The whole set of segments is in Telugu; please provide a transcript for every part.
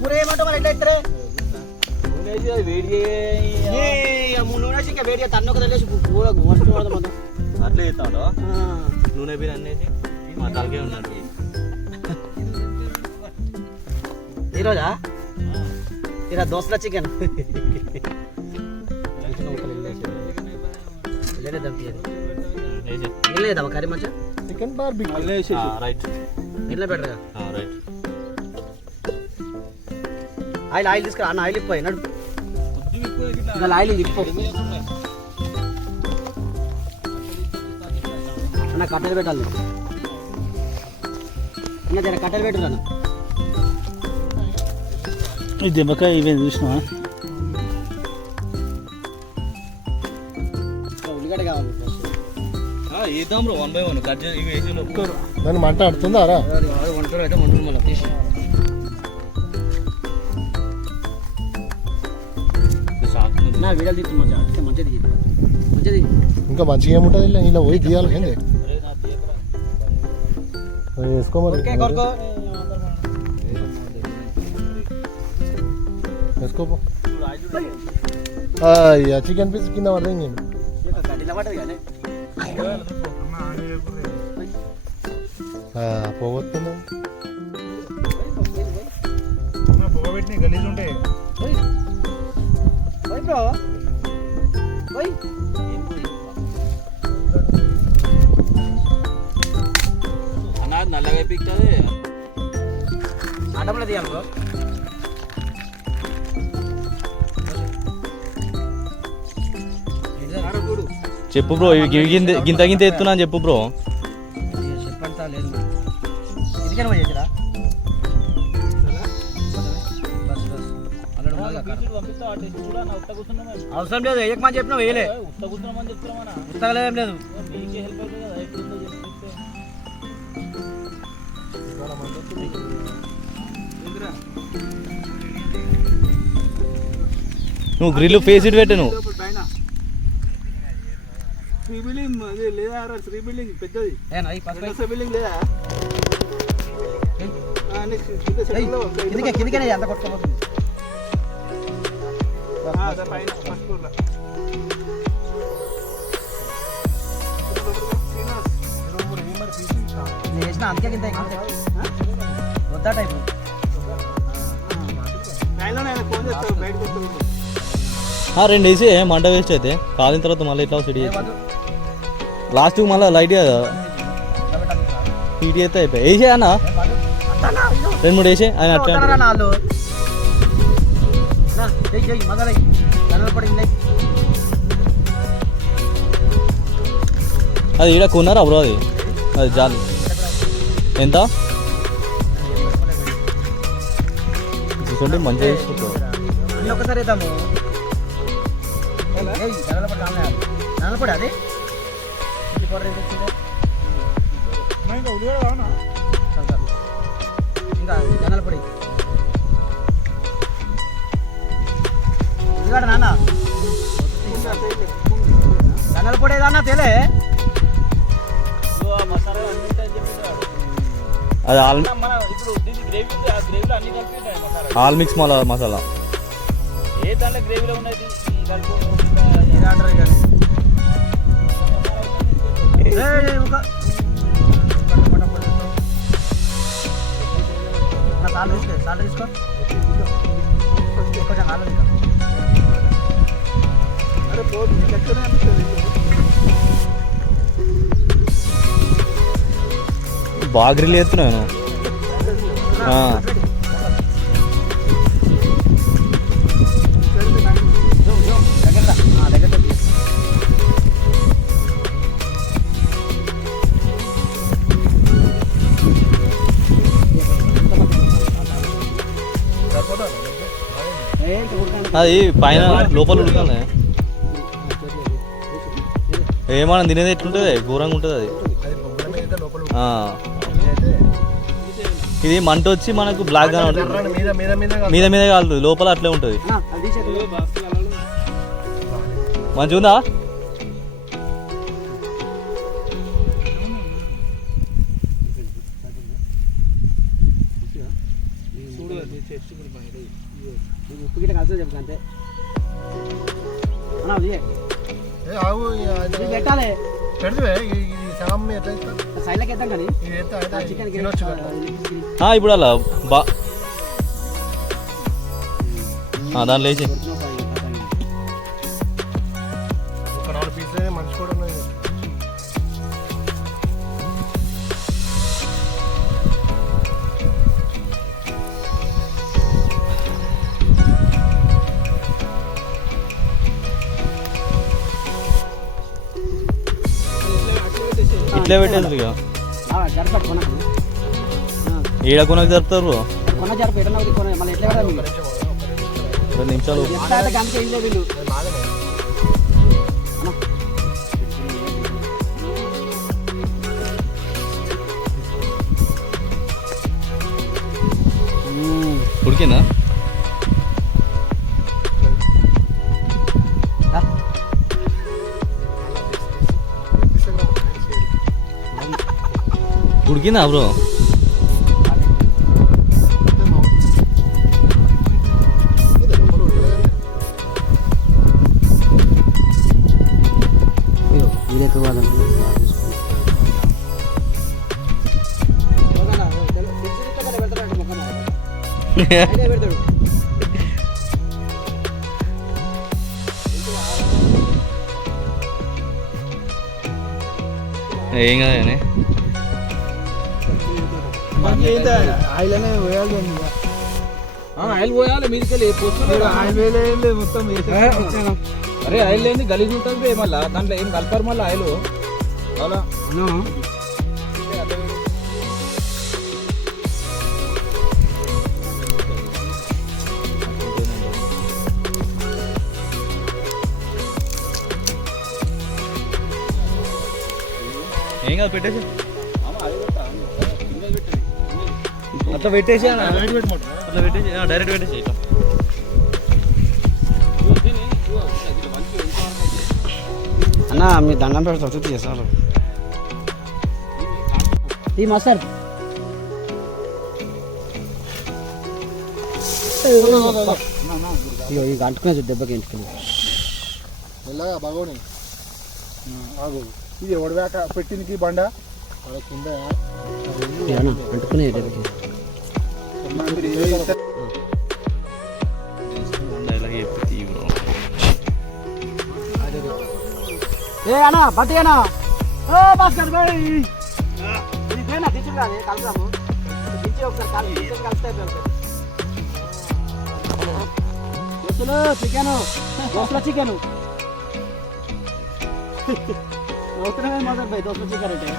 కూర ఏమంటావు మరి ఎట్లా ఇస్తారే వేడి నూనె ఇంకా వేడి తన్నొక తెలిసి కూర మస్తు మొత్తం అట్లా చేస్తాడు నూనె బిర్యానీ అనేది మా తలకే ఉన్నాడు ఈరోజా ఇలా దోశల చికెన్ వెళ్ళేద్దామా కర్రీ మంచిగా చికెన్ బార్బిక్యూ రైట్ ఇట్లా బెటర్గా రైట్ ఆయిల్ తీసుకురా అన్న ఆయిల్ ఇప్పు నడు ఇలా ఆయిల్ ఇప్పు అన్న కట్టెలు పెట్టాలి అన్న జర కట్టెలు పెట్టు అన్న ఈ దెబ్బకాయ ఇవే చూసినా ఉల్లిగడ్డ కావాలి వేద్దాం బ్రో 1 by 1 కట్ చేసి ఇవి వేసి దాన్ని మంట ఆడుతుందా రా వంటలు అయితే వంటలు మళ్ళీ తీసి నా వీడియోలు తీసి మంచిగా మంచిది మంచిది ఇంకా మంచిగా ఏముంటుంది ఇలా పోయి తీయాలి ఏంది వేసుకోమని వేసుకోపో అయ్యా చికెన్ పీస్ కింద పడదా ఇంకేం పోగొట్టిందా పొగబెట్టిన గలీజ్ ఉంటాయి అన్నది నల్లగా అయిపోతుంది అడ్డంలో తీయాలి బ్రో చెప్పు బ్రో ఇవి గింత గింత ఎత్తున్నా అని చెప్పు బ్రో చెప్పండి లేదు ఇదికైనా చేసిరా అవసరం లేదు వేయకమని చెప్పినా వేయలే ఉత్తగలేం లేదు నువ్వు గ్రిల్ ఫేస్ ఇటు పెట్టు నువ్వు శ్రీ బిల్డింగ్ లేదా శ్రీ బిల్డింగ్ పెద్దది బిల్డింగ్ లేదా కిందికనే ఎంత కొట్టుకోబోతుంది పైన ఫస్ట్ ఫ్లోర్లో నేను వేసిన అందుకే కింద వద్దా టైపు ఫోన్ చేస్తాను బయటకు వస్తుంది 2 వేసి మంట వేస్ట్ అయితే కాలిన తర్వాత మళ్ళీ ఇట్లా సెట్ చేసి లాస్ట్కి మళ్ళీ లైట్గా హీట్ అయితే అయిపోయి వేసే అన్న 2-3 వేసే ఆయన అట్లా అది ఈడ కొన్నారా బ్రో అది జాలి ఎంత చూడండి మంచిగా తీసుకుంటావు ఒకసారి వేద్దాము నల్లపడి అది ఇంకా జనాల పొడి ఇదిగాడ నాన్న జనాల పొడి ఏదన్నా తెలే అది ఆల్ మిక్స్ మసాలా ఏ దాంట్లో గ్రేవీలో ఉన్నది సాల్ట్ తీసుకో అరే పోదు ఎక్కడ అనిపిస్తుంది బాగా గ్రిల్ చేస్తున్నాను అది పైన లోపల ఉడకాలి ఏమన్నా తినేది ఎట్లుంటుంది ఘోరంగా ఉంటుంది అది ఇది మంట వచ్చి మనకు బ్లాక్ గా ఉంటుంది మీద మీద కాలుతుంది లోపల అట్లే ఉంటుంది మంచిగా ఉందా చూడు కావాల్సింది చెప్పు అంతే అన్నా అది ఏ ఆవు ఇది పెట్టాలి పెడితే ఈ సగం ఎట్లా ఇస్తారు సైడ్లోకి వేద్దాం కానీ ఇది ఎత్తా అయితే చికెన్ తినొచ్చు కదా. ఇప్పుడు అలా దాంట్లో వేసి ఒక 4 పీసులు మనిషి కూడా ఉన్నాయి. ఇట్లే పెట్టేది ఇక జరప కొనకు ఈడ కొనకు జరుపుతారు కొన జరప ఎట్లా కొన మళ్ళీ ఎట్లా కదా 2 నిమిషాలు ఎంత గంట ఇంట్లో వీళ్ళు అది మాదనే. ఉడికిందా ఉడికిందా బ్రో వీలైతే పెడతాడు ఏం కదా కానీ ఆయిల్ పోయాలి మీదికెళ్ళి ఆయిల్ వేయలేదు మొత్తం అరే ఆయిల్ లేని గలీజ్ ఉంటుంది మళ్ళీ దాంట్లో ఏం కలపరు మళ్ళీ ఆయిల్ అవునా ఏం కాదు పెట్టేసి అట్లా పెట్టేసి అట్లా పెట్టేసి డైరెక్ట్ పెట్టేసి ఇట్లా అన్న మీ దండం పెడతా చూసి చేస్తారు ఈ మాస్టర్ ఇగో ఈ అంటుకునే దెబ్బకి ఇంటికి మెల్లగా బాగోని ఆగు. ఇది ఒడవాక పెట్టింది బండ అక్కడ కింద అంటుకునే దెబ్బకి ఏ అన్నా బట్టి అన్నా ఓ భాస్కర్ భాయ్ ఇది దేనా దించి రాదే కలుపుదాము దించి ఒకసారి కలిపితే దోస్తులు చికెన్ దోస్తుల చికెన్ దోస్తులమే మొదలు పోయి దోస్తుల చికెన్ అంటే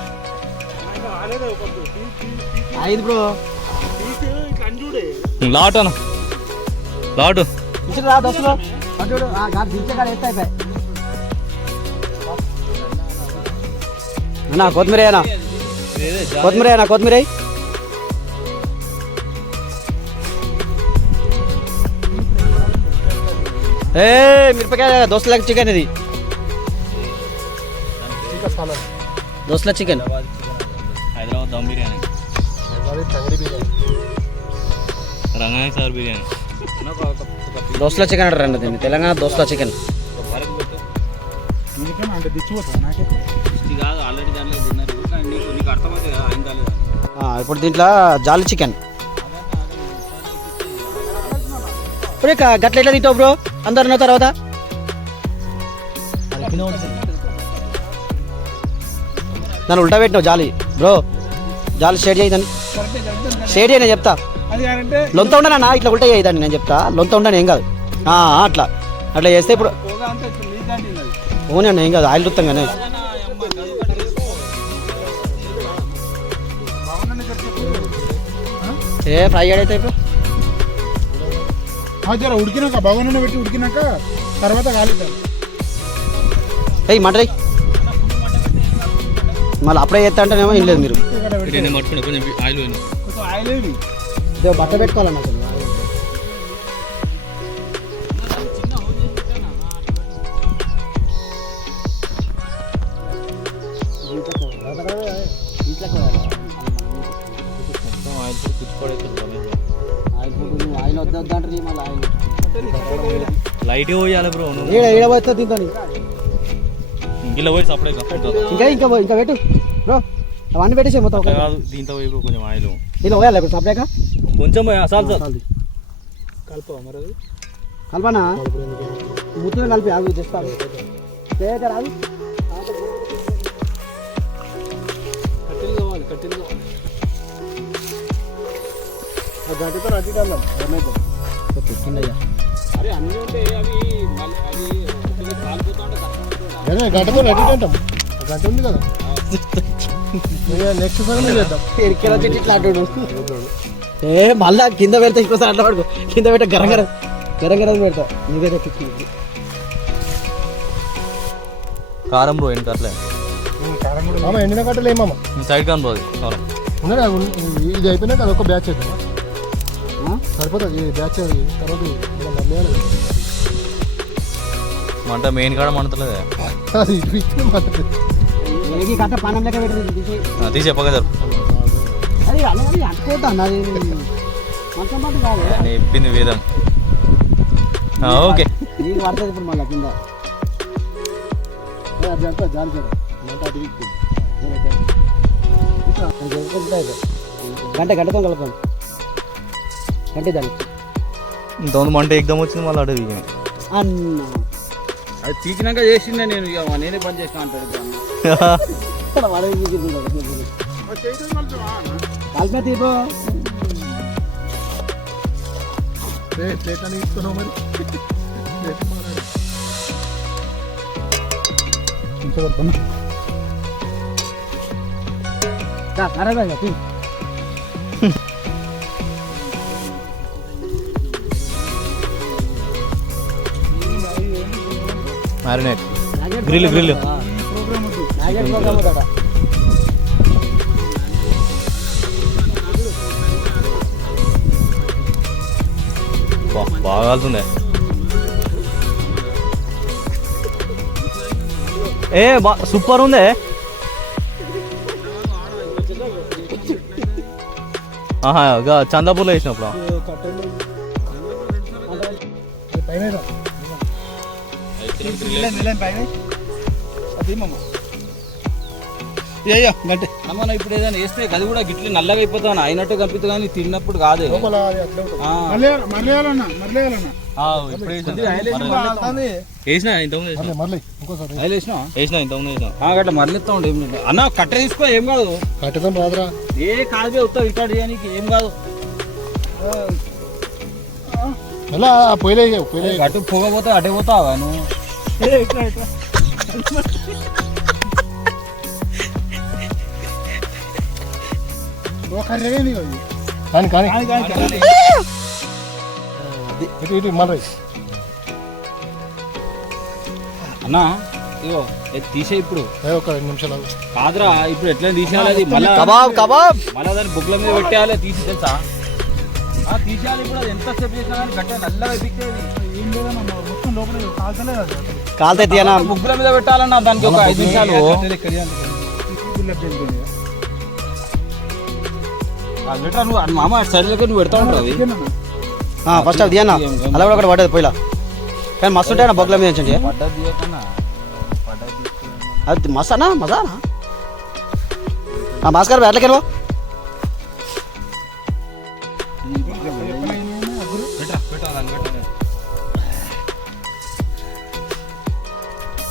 5 బ్రో లాట్ అన్న లాటు దించి రా దోస్తులు అడ్డు దించే కాడ వేస్తే అయిపోయి అన్నా కొత్తిమీర అన్నా కొత్తిమీర అన్నా కొత్తిమీర ఏ మిరపకాయ దోస్తుల చికెన్ ఇది దోస్తుల చికెన్ హైదరాబాద్ దమ్ బిర్యానీ తంగడి బిర్యానీ రంగాయణ సార్ బిర్యానీ దోస్తుల చికెన్ అంటారండి దీన్ని తెలంగాణ దోస్తుల చికెన్ అంటే తెచ్చిపోతా నాకైతే కాదు ఆల్రెడీ దాంట్లో తిన్నారు నీకు అర్థమైతే కదా ఆయన కాలేదు ఇప్పుడు దీంట్లో జాలి చికెన్ ఇప్పుడు గట్ల ఎట్లా తింటావు బ్రో అందరు తర్వాత నన్ను ఉల్టా పెట్టినావు జాలి బ్రో జాలి షేడ్ చేయదని షేడ్ చేయని చెప్తా అది అంటే లొంత ఉండనా ఇట్లా ఉల్టా చేయదండి నేను చెప్తా లొంత ఉండను ఏం కాదు అట్లా అట్లా చేస్తే ఇప్పుడు పోగా అంతా నీకంటే ఓనే అన్న ఏం కాదు ఆయిల్ రుత్తాం కానీ ఏ ఫ్రై అయితే ఇప్పుడు జర ఉడికినాక భగవాన్ పెట్టి ఉడికినాక తర్వాత కాలుద్దాం ఏయ్ మంటది మళ్ళీ అప్పుడే చేస్తా అంటేనేమో ఏం లేదు మీరు పట్టుకుని కొంచెం ఆయిల్ కొంచెం ఆయిల్ ఇదో బట్ట పెట్టుకోవాలన్న అసలు ఆయిల్ వద్దంటారు మళ్ళీ ఆయిల్ లైట్ పోయాలి బ్రో నువ్వు ఏడ పోతా దీంతో ఇంట్లో పోయి సపడే ఇంకా పెట్టు బ్రో అవన్నీ పెట్టేసి మొత్తం కాదు దీంతో పోయి బ్రో కొంచెం ఆయిల్ దీనిలో పోయాలి ఇప్పుడు సపరేట్గా కొంచెం చాలు కలపనా ముత్తులు కలిపి ఆగు చేస్తాను రాదు గంటతో అడ్డు కన్నాం ఏమైతే పెట్టిందయ్యా గంటతో అడ్డు కంటాం గంట ఉంది కదా నెక్స్ట్ సార్ చేద్దాం ఎరికేలా చెట్టు ఇట్లా అంటాడు ఏ మళ్ళా కింద పెడతా ఇంకోసారి అట్లా పడుకో కింద పెట్టా గరం పెడతా నువ్వే తెచ్చి కారం బ్రో ఏంటి అట్లే మామ ఎండిన కట్టలే మామ సైడ్ కాను బ్రో అది కారం ఉన్నదా ఇది అయిపోయినాక అదొక బ్యాచ్ అవుతుందా సరిపోతుంది ఈ బ్యాచ్ అది తర్వాత మళ్ళీ మంట మెయిన్ కాడ మంటలేదే అది ఇటు ఇచ్చిన మాట ఏగి కట్ట పానం లెక్క పెట్టి తీసి చెప్పగా జరు అది అన్నది అంటుకోద్దాం అది మంచం పాటు కాదు నేను చెప్పింది వేదం ఓకే నీకు పడుతుంది ఇప్పుడు మళ్ళీ కింద అది అంతా జాలి కదా మంట అటు ఇచ్చింది గంటతో కలపండి గంటే దాన్ని ఇంతకుముందు మంట ఎగ్దాం వచ్చింది మళ్ళీ అడవి అన్న అది తీసినాక చేసిందే నేను ఇక నేనే పని చేసిన అంటాడు కలిపే తీపో ప్లేట్ అని ఇస్తున్నావు మరి ఖరాబ్ తీ మ్యారినేట్ గ్రిల్ బాగా కాలుతుందే సూపర్ ఉందే చందాపూర్లో వేసినప్పుడు అమ్మ ఇప్పుడు ఏదైనా వేస్తే గది కూడా గిట్ల నల్లగా అయిపోతాను అయినట్టు కనిపిస్తుంది కానీ తిన్నప్పుడు కాదే వేసినా అట్లా మరలిస్తా ఉండే అన్న కట్ట తీసుకో ఏం కాదు కట్టడం రాదురా ఏ కాదు వస్తావు రికార్డ్ చేయడానికి ఏం కాదు అలా పోయిలే అటు పోకపోతే అటే పోతావా నువ్వు కానీ ఇటు మళ్ళీ అన్నా ఇగో తీసే ఇప్పుడు ఒక 2 నిమిషాలు కాదురా ఇప్పుడు ఎట్లా తీసేయాలి అది మళ్ళీ మళ్ళీ దాన్ని బుక్ల మీద పెట్టేయాలి తీసి తెలుసా తీసేయాలి ఇప్పుడు అది ఎంతసేపు చేసినా కానీ గట్టిగా నల్లగా ఎక్కించేది ఏం లేదన్నా మొత్తం లోపల కాలుతాయి బుక్ల మీద పెట్టాలన్నా దానికి ఒక 5 నిమిషాలు నువ్వు మామ సైడ్ దగ్గర నువ్వు పెడతా ఉంటావు అది ఫస్ట్ అది అన్న అలా కూడా ఒకటి పడ్డది పోయిలా కానీ మస్తు ఉంటాయి బొగ్గుల మీద వచ్చండి పడ్డది అది మసానా మజానా భాస్కర్ ఎట్లకెళ్ళవా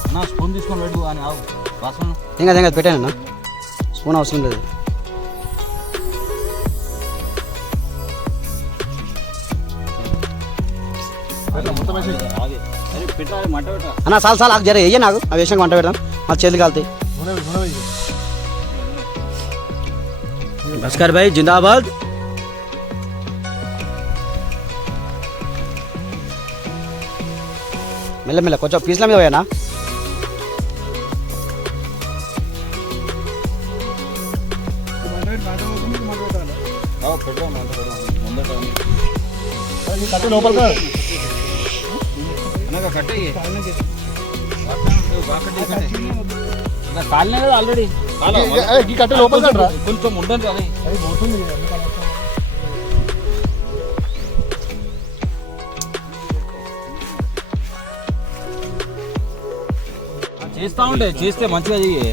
అన్న స్పూన్ తీసుకొని పెట్టు అని ఆవు వాసన ఏం కదా పెట్టానన్నా స్పూన్ అవసరం లేదు అన్న చాలు ఆకు జర వెయ్యి నాకు ఆ వేసాక వంట పెడదాం మా చేతులు కాలుతాయి భాస్కర్ భాయ్ జిందాబాద్ మెల్ల కొంచెం పీసుల మీద పోయానా లోపల కాలనే కదా ఆల్రెడీ కట్ట లోపల కొంచెం ఉండండి అది చేస్తా ఉంటే చేస్తే మంచిగా చెయ్యి.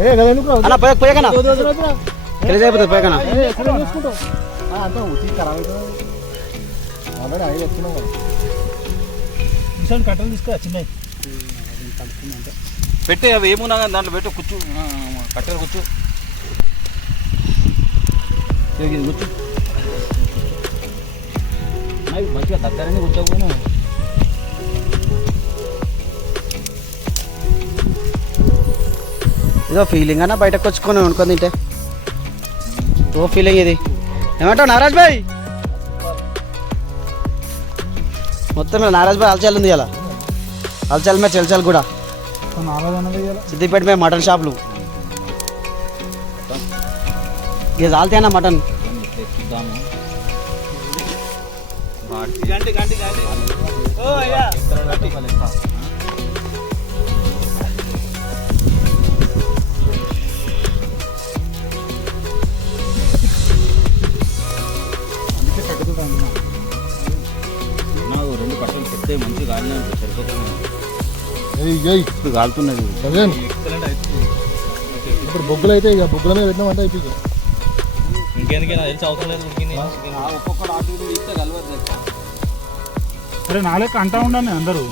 ఏ కదా ఎందుకు అన్న పోయకనా తెలిసి అయిపోతుంది పోయకనా అంతా ఉచి ఖరాబ్ అవుతుంది ఆల్రెడీ ఐదు వచ్చినాం కదా కట్టలు తీసుకో చిన్న పెట్టే అవి ఏమున్నా కానీ దాంట్లో పెట్టు కూర్చు కట్టెలు కూర్చు కూర్చు మంచిగా దగ్గరనే కూర్చోకపోయినా ఇదో ఫీలింగ్ అన్న బయటకు వచ్చుకొని వండుకొని తింటే ఓ ఫీలింగ్ ఇది ఏమంటావు నారాజ్ భాయ్ మొత్తం నారాజ్ భాయ్ హల్చల్ ఉంది ఇలా హల్చల్ మే చల్చల్ కూడా సిద్దిపేట మే మటన్ షాపులు ఇక చాలుతాయన్నా మటన్ రెండు కట్టలు పెద్ద మంచి గాలి సరిపోతుంది ఇప్పుడు కాలుతున్నది ఇప్పుడు బొగ్గులు అయితే ఇక బొగ్గుల మీద పెట్టినామంటే అయిపోయి ఇంకెందుకైనా తెలిసి అవసరం లేదు ఒక్కొక్కడు ఆటు ఇటు ఇస్తే కలవదు. అరే నాలేక అంటా ఉండండి అందరూ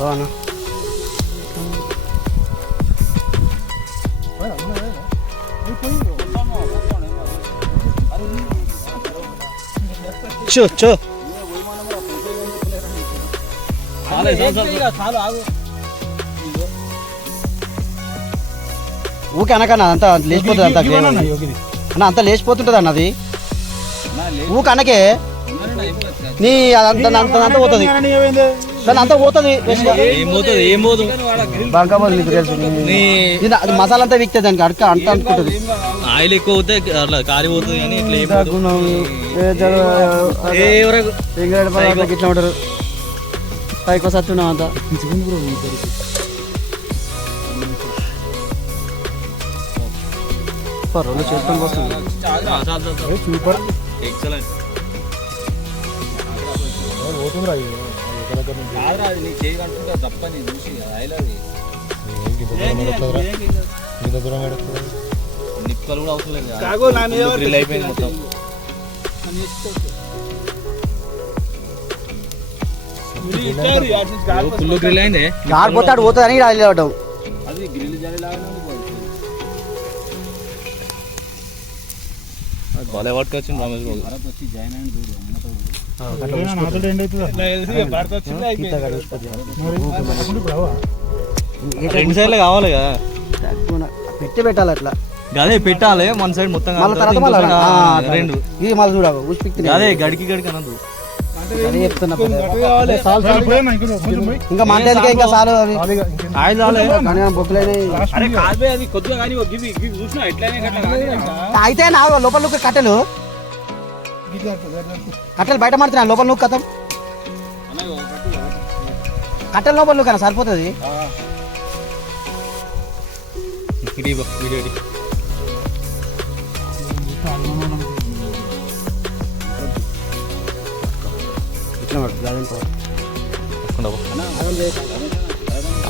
అవునా చూ చూ చాలు ఆగు. ఊకే అనకన్నా అంతా లేచిపోతుంది అంతా అన్న అంతా లేచిపోతుంటుంది అన్న అది ఊకే అనకే నీ అదంతా పోతుంది దాని అంతా పోతుంది ఏం పోదు బాగా నీకు తెలుసు అది మసాలా అంతా విక్తే దానికి అడక అంత అనుకుంటుంది ఆయిల్ ఎక్కువ అవుతే అట్లా కారిపోతుంది కానీ ఇట్లా ఇట్లా ఉంటారు పైకి వస్తున్నాం అంతా రెండు చేసుకొని వస్తుంది సూపర్ ఎక్సలెంట్ పోతుందిరా కాదురా అది నీకు చేయి కంటుంటే తప్ప నీ చూసి ఆయిల్ అది నిప్పులు కూడా అవసరం లేదు గ్రిల్ అయిపోయింది మొత్తం ఫుల్ గ్రిల్ అయింది ఆడిపోతాడు పోతుంది అని రాయలు అవడం అది గ్రిల్ జరిలాగా బాగా పట్టుకొచ్చింది రమేష్ బాబు భారత్ వచ్చి జాయిన్ అయిన చూడు అమ్మతో నాతో ఎండ్ రెండు సైడ్లు కావాలి కదా పెట్టి పెట్టాలి అట్లా అదే పెట్టాలి మన సైడ్ మొత్తం మళ్ళీ తర్వాత మళ్ళీ రెండు ఇది మళ్ళీ చూడవు ఊసిపిక్తి అదే గడికి గడికి అనదు అదే చెప్తున్నా కొంచెం ఇంకా మంటేదికే ఇంకా చాలు అవి ఆయిల్ రాలే కానీ బొక్కులైన అరే కాదు అది కొద్దిగా కానీ గివి చూసినా ఎట్లయినా గట్ల కానీ అయితే నా లోపల నువ్వు కట్టెలు కట్టెలు బయట మాడుతున్నా లోపల నువ్వు కథం కట్టెల లోపల నువ్వు కన్నా సరిపోతుంది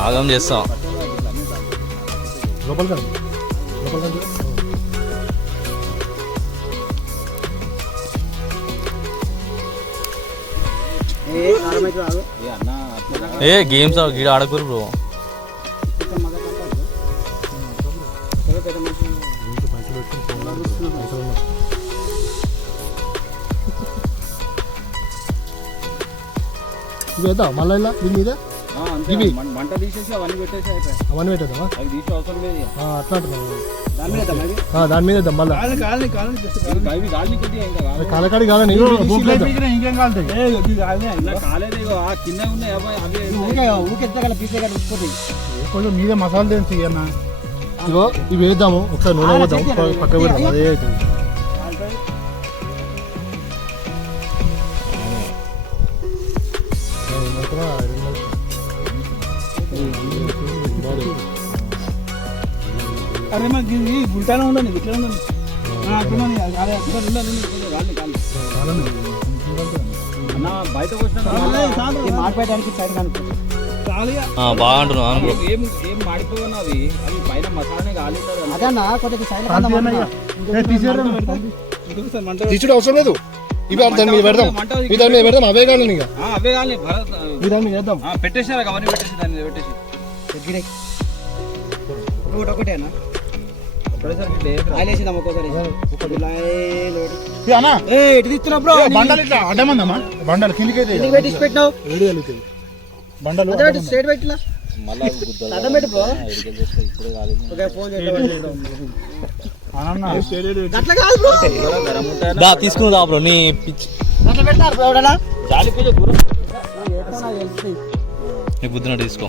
ఆగం చేస్తాం లోపల కానీ లోపల కానీ ఏ గేమ్స్ గీడ ఆడకూరు బ్రో ఇది వద్దా మళ్ళీ ఇలా దీని మీద ఇవి మంట తీసేసి అవన్నీ పెట్టేసి అయిపోయాయి అవన్నీ పెట్టేద్దామా అవి తీసే అవసరం లేదు అట్లా అంటున్నావు దాని మీద వేద్దాం మళ్ళీ అవి గాలి కొద్దిగా ఇంకా కాదు కాలకాడి కాదని ఇంకేం కాలుతాయి కాలేదు ఇగో ఆ కింద ఉన్నాయి అవి కొంచెం మీదే మసాలా తెలుసు అన్న ఇగో ఇవి వేద్దాము ఒకసారి నూనె పోద్దాం పక్క పెడదాం అదే అవుతుంది అరే మాకు ఇది గుంటానే ఉండండి ఇట్లా ఉండండి అన్న బయటకు వచ్చిన ఈ మాట పెట్టడానికి సైడ్ కనుక్కో. బాగా అంటున్నాను బ్రో. ఏం ఏం మాడిపోయినా అవి పైన మసాలానే కాలేదు. అదే అన్న కొద్దిగా సైడ్ తీసుడు అవసరం లేదు. ఇవి దాని మీద పెడదాం, ఈ దాని మీద పెడదాం. అవే కానీ ఇక అవే కానీ ఈ దాని మీద వేద్దాం. పెట్టేసారు అవన్నీ పెట్టేసి దాని మీద పెట్టేసి ఒకటేనా ఆయిల్ వేసిద్దాం ఒక్కోసారి. ఎటు తీస్తున్నా బ్రో? బండలు ఇట్లా అడ్డమందమ్మా, బండలు కిందికైతే ఎందుకు పెట్టించి పెట్టినావు? వేడి వెళ్తాయి బండలు. అదే పెట్టు, స్ట్రైట్ పెట్టిలా అడ్డం పెట్టు బ్రో. ఇప్పుడే కాలేదు. ఓకే, ఫోన్ చేద్దాం. అట్లా కాదు బ్రో, తీసుకున్నా బ్రో నీ పిచ్చి. అట్లా పెడతారు బ్రో ఎవడన్నా? జాలి కొంచెం దూరం నీ బుద్ధిన తీసుకో.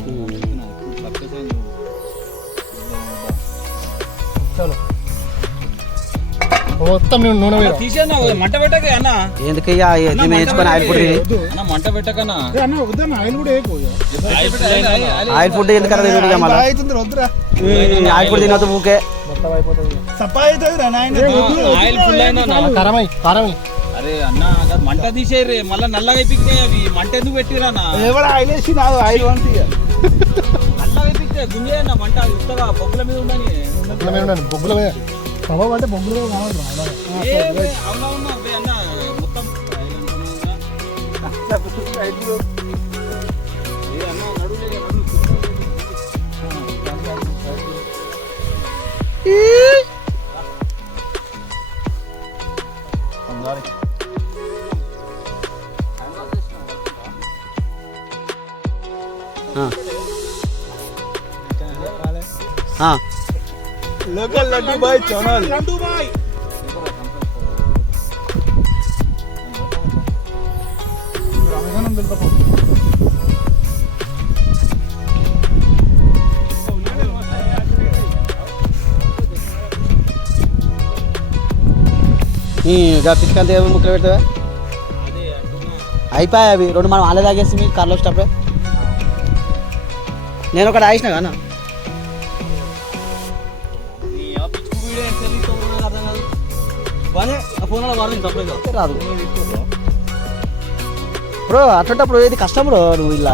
మొత్తం నేను నూనె వేయడం. తీసేనా మంట పెట్టక అన్న. ఎందుకయ్యా నేర్చుకొని ఆయిల్ ఫుడ్ అన్న మంట పెట్టకనా వద్దన్న ఆయిల్ కూడా వేయకపోయా. ఆయిల్ ఫుడ్ ఎందుకన్నా తినడుగా మళ్ళీ ఆయిల్ ఫుడ్ తినొద్దు ఊకే. ఆయిల్ ఫుల్ అయినా కారమై కారమై. అరే అన్న అది మంట తీసేయరే మళ్ళీ నల్లగా అయిపోయి అవి మంట ఎందుకు పెట్టిరన్నా? ఆయిల్ వేసి ఆయిల్ నల్లగా అయిపోయి గుంజేయన్న మంట ఉత్తగా బొగ్గుల మీద ఉండని. బొగ్గుల మీద ఉండండి, బొగ్గుల మీద. కబాబ్ అంటే బొగ్గుల మీద కావాలి. అవునా అవునా అన్న మొత్తం local laddu boy channel. Laddu boy Ramzan తెలుపో. పిచ్చికంత ముక్కలు పెడతావా? అయిపోయాయి అవి రెండు. మనం ఆలే తాగేసి మీకు కార్లో వచ్చేటప్పుడే నేను ఒకటి ఆగిసిన కానా. రాదు బ్రో, అట్లాంటప్పుడు ఏది కష్టం బ్రో. నువ్వు ఇలా